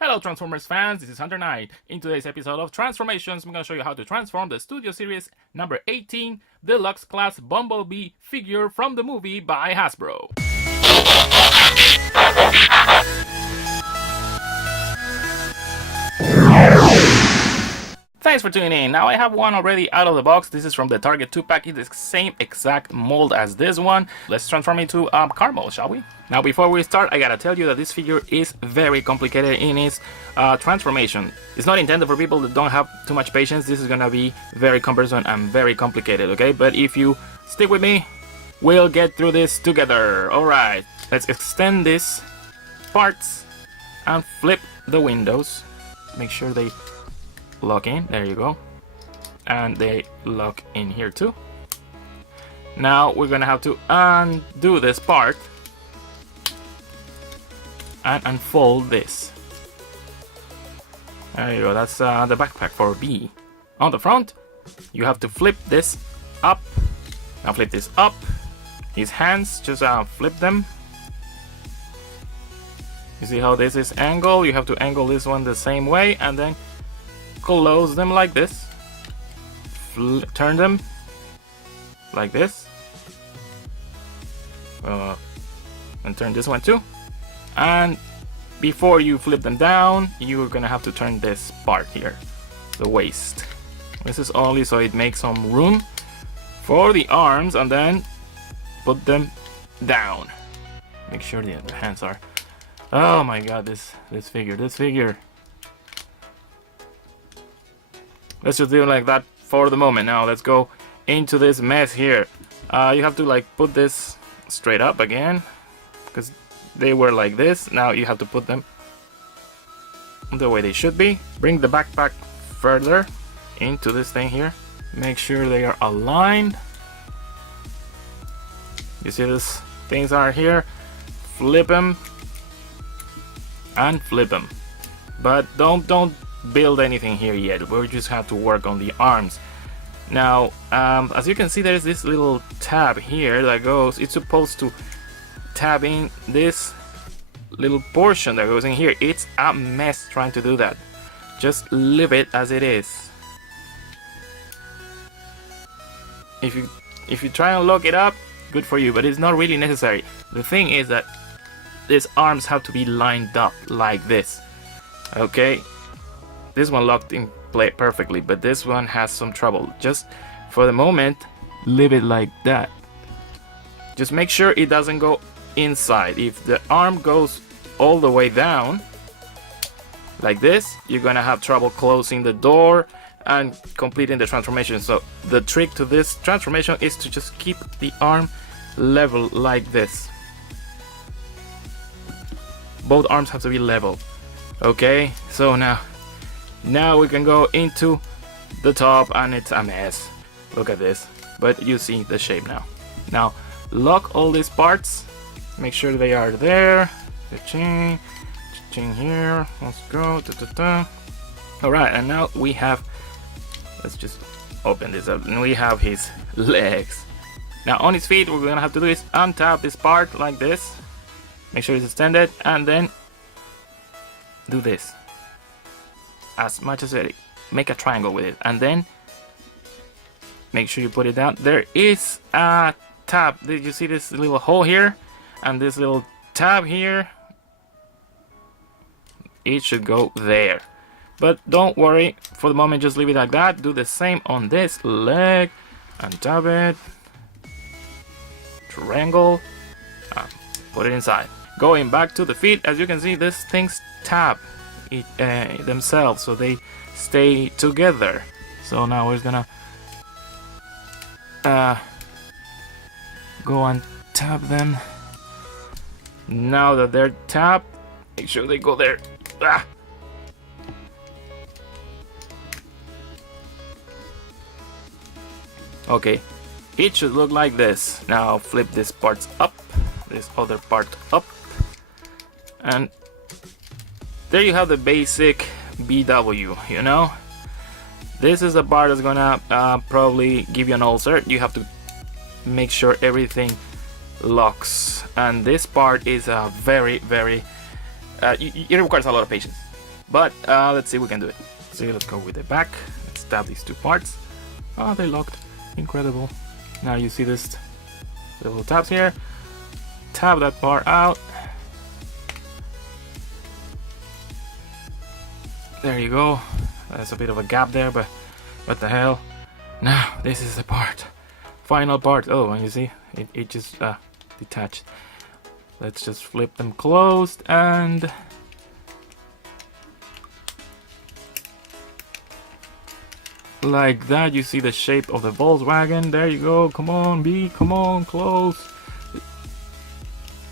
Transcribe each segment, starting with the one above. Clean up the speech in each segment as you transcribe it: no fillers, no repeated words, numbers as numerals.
Hello Transformers fans, this is Hunter Knight. In today's episode of Transformations, I'm going to show you how to transform the Studio Series number 18 Deluxe Class Bumblebee figure from the movie by Hasbro. Thanks for tuning in. Now I have one already out of the box. This is from the Target 2-pack. It's the same exact mold as this one. Let's transform it to car mold, shall we? Now before we start, I gotta tell you that this figure is very complicated in its transformation. It's not intended for people that don't have too much patience. This is gonna be very cumbersome and very complicated, okay? But if you stick with me, we'll get through this together. Alright, let's extend these parts and flip the windows. Make sure they lock in, there you go, and they lock in here too. Now we're gonna have to undo this part and unfold this. There you go, that's the backpack for B. On the front you have to flip this up. Now flip this up, his hands, just flip them. You see how this is angled? You have to angle this one the same way and then close them like this, turn them like this, and turn this one too. And before you flip them down, you're gonna have to turn this part here, the waist. This is only so it makes some room for the arms, and then put them down. Make sure the hands are. Oh my god, this figure. Let's just do it like that for the moment. Now let's go into this mess here. You have to like put this straight up again, because they were like this. Now you have to put them the way they should be. Bring the backpack further into this thing here. Make sure they are aligned. You see these things are here. Flip them and flip them, but don't build anything here yet. We just have to work on the arms. Now as you can see, there's this little tab here that goes, it's supposed to tab in this little portion that goes in here. It's a mess trying to do that. Just leave it as it is. If you try and lock it up, good for you, but it's not really necessary. The thing is that these arms have to be lined up like this, okay? This one locked in play perfectly, but this one has some trouble. Just for the moment, leave it like that. Just make sure it doesn't go inside. If the arm goes all the way down like this, you're gonna have trouble closing the door and completing the transformation. So the trick to this transformation is to just keep the arm level like this. Both arms have to be level. Okay, so now we can go into the top, and it's a mess. Look at this, but you see the shape now. Now lock all these parts, make sure they are there. Cha-ching, cha-ching here, let's go. Alright, and now we have, let's just open this up, and we have his legs. Now on his feet, what we're gonna have to do is untap this part like this, make sure it's extended, and then do this as much as it, make a triangle with it, and then make sure you put it down. There is a tab. Did you see this little hole here and this little tab here? It should go there, but don't worry, for the moment just leave it like that. Do the same on this leg, untap it, triangle, put it inside. Going back to the feet, as you can see, these things tab themselves, so they stay together. So now we're gonna go and tap them. Now that they're tapped, make sure they go there. Okay, it should look like this. Now flip this part up, this other part up, and there you have the basic BW, you know? This is the part that's gonna probably give you an ulcer. You have to make sure everything locks, and this part is very it requires a lot of patience. But let's see if we can do it. See, let's go with the back. Let's tap these two parts. Oh, they locked. Incredible. Now you see this little tabs here. Tap that part out. There you go. There's a bit of a gap there, but what the hell. Now this is the part. Final part. Oh, and you see it just detached. Let's just flip them closed and like that. You see the shape of the Volkswagen. There you go. Come on, B. Come on, close.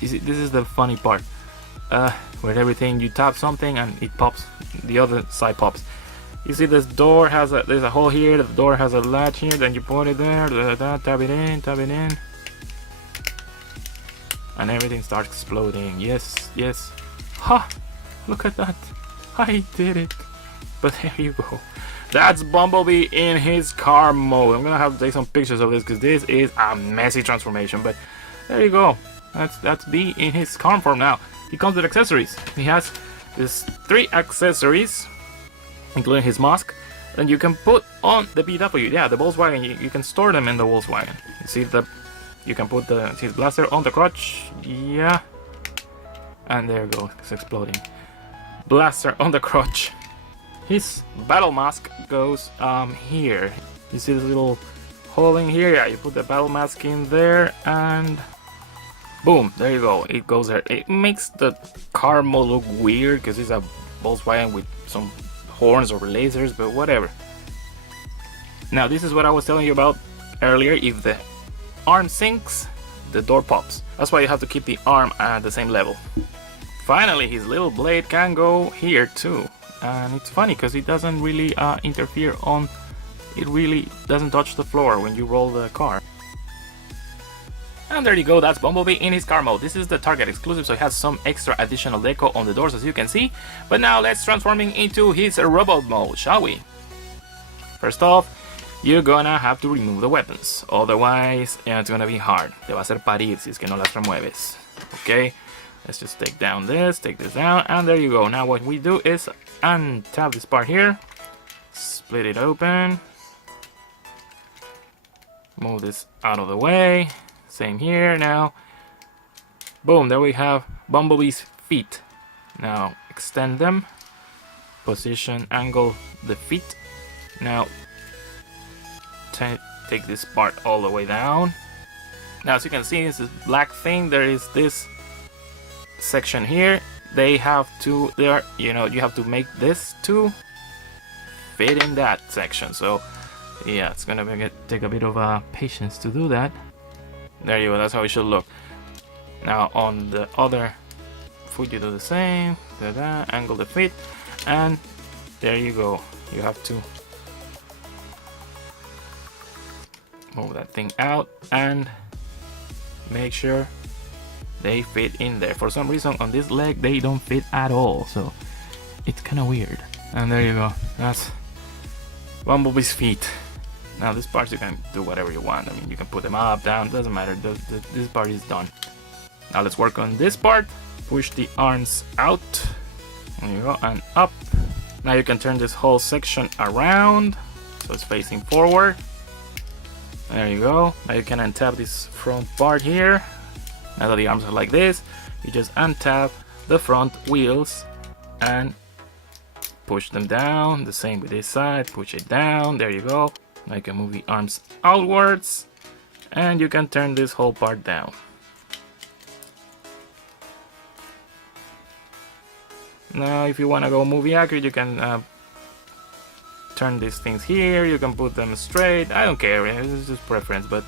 You see, this is the funny part. With everything, you tap something and it pops. The other side pops. You see, this door has there's a hole here. The door has a latch here. Then you put it there. Tap it in. Tap it in. And everything starts exploding. Yes, yes. Ha! Look at that. I did it. But there you go. That's Bumblebee in his car mode. I'm gonna have to take some pictures of this because this is a messy transformation. But there you go. That's B in his car form now. He comes with accessories. He has these 3 accessories, including his mask. Then you can put on the BW. Yeah, the Volkswagen. You can store them in the Volkswagen. You see you can put his blaster on the crotch. Yeah. And there you go. It's exploding. Blaster on the crotch. His battle mask goes here. You see this little hole in here? Yeah, you put the battle mask in there and boom, there you go. It goes there. It makes the car mode look weird because it's a Volkswagen with some horns or lasers, but whatever. Now this is what I was telling you about earlier. If the arm sinks, the door pops. That's why you have to keep the arm at the same level. Finally, his little blade can go here too. And it's funny because it doesn't really interfere on, it really doesn't touch the floor when you roll the car. And there you go, that's Bumblebee in his car mode. This is the Target exclusive, so it has some extra additional deco on the doors as you can see. But now let's transform him into his robot mode, shall we? First off, you're gonna have to remove the weapons, otherwise it's gonna be hard. Te va a hacer parir si es que no las remueves. Okay, let's just take this down, and there you go. Now what we do is untap this part here, split it open, move this out of the way. Same here. Now boom, there we have Bumblebee's feet. Now extend them, position, angle the feet. Now take this part all the way down. Now as you can see, this is black thing. There is this section here. They have to, you have to make this to fit in that section. So yeah, it's gonna take a bit of patience to do that. There you go, that's how it should look. Now on the other foot you do the same, angle the feet, and there you go. You have to move that thing out and make sure they fit in there. For some reason on this leg they don't fit at all, so it's kind of weird. And there you go, that's Bumblebee's feet. Now this part you can do whatever you want. I mean, you can put them up, down, doesn't matter. This part is done. Now let's work on this part. Push the arms out. There you go, and up. Now you can turn this whole section around so it's facing forward. There you go. Now you can untap this front part here. Now that the arms are like this, you just untap the front wheels and push them down. The same with this side, push it down. There you go. Now you can move the arms outwards and you can turn this whole part down. Now if you want to go movie accurate, you can turn these things here, you can put them straight. I don't care, it's just preference, but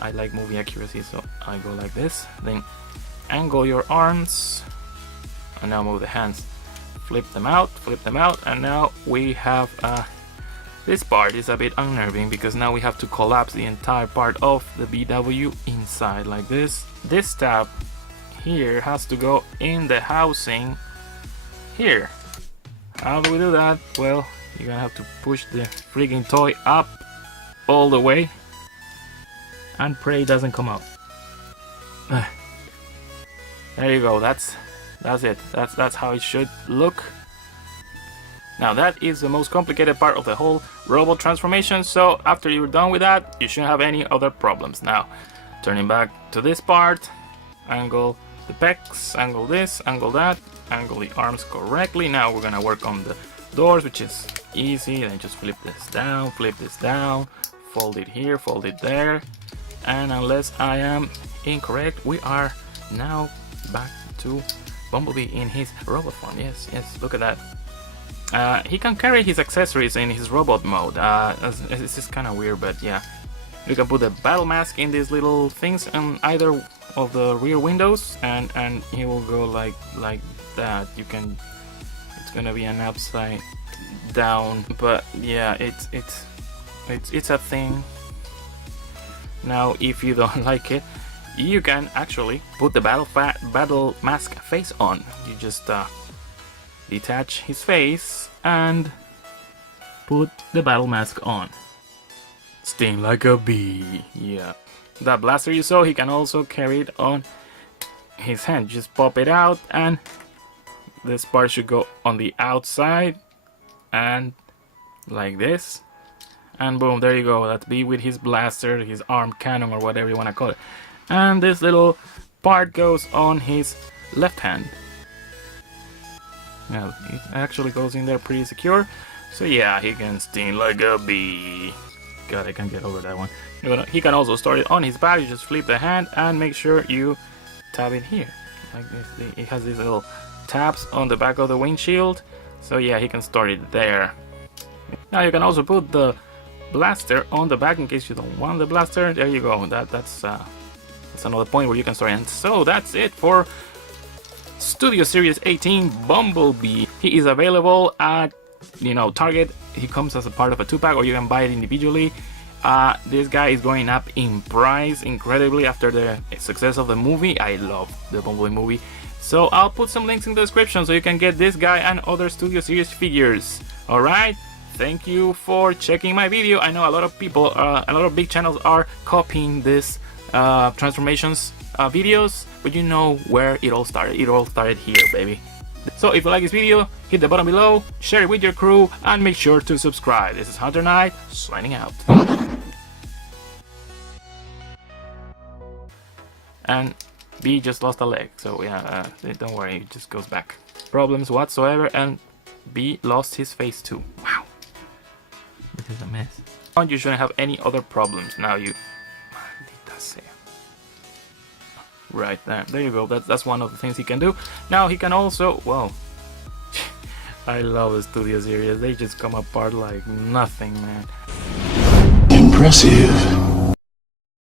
I like movie accuracy, so I go like this. Then angle your arms and now move the hands, flip them out, and now we have this part is a bit unnerving because now we have to collapse the entire part of the BW inside like this. This tab here has to go in the housing here. How do we do that? Well, you're gonna have to push the freaking toy up all the way and pray it doesn't come out. There you go, that's it. That's how it should look. Now that is the most complicated part of the whole robot transformation, so after you're done with that, you shouldn't have any other problems. Now, turning back to this part, angle the pecs, angle this, angle that, angle the arms correctly. Now we're gonna work on the doors, which is easy. Then just flip this down, fold it here, fold it there. And unless I am incorrect, we are now back to Bumblebee in his robot form. Yes, look at that. He can carry his accessories in his robot mode. This is kind of weird, but yeah. You can put the battle mask in these little things on either of the rear windows, and he will go like that. You can. It's gonna be an upside down, but yeah, it's a thing. Now, if you don't like it, you can actually put the battle mask face on. You just detach his face and put the battle mask on. Sting like a bee. Yeah. That blaster you saw, he can also carry it on his hand. Just pop it out, and this part should go on the outside, and like this. And boom, there you go. That's Bee with his blaster, his arm cannon, or whatever you want to call it. And this little part goes on his left hand. Now, it actually goes in there pretty secure. So yeah, he can sting like a bee. God, I can't get over that one. He can also store it on his back. You just flip the hand and make sure you tap it here. Like this. It has these little tabs on the back of the windshield. So yeah, he can store it there. Now you can also put the blaster on the back in case you don't want the blaster. There you go. That's another point where you can store it. And so that's it for Studio Series 18 Bumblebee. He is available at Target. He comes as a part of a 2-pack, or you can buy it individually. This guy is going up in price incredibly after the success of the movie. I love the Bumblebee movie. So I'll put some links in the description so you can get this guy and other Studio Series figures. Alright? Thank you for checking my video. I know a lot of people, a lot of big channels are copying this transformations videos, but you know where it all started. It all started here, baby. So if you like this video, hit the button below, share it with your crew, and make sure to subscribe. This is Hunter Knight, signing out. And B just lost a leg, so yeah, don't worry, it just goes back. Problems whatsoever, and B lost his face too. Wow. This is a mess. And you shouldn't have any other problems. Now you... Right there you go. That's one of the things he can do. Now he can also, well, I love the Studio Series. They just come apart like nothing, man. Impressive.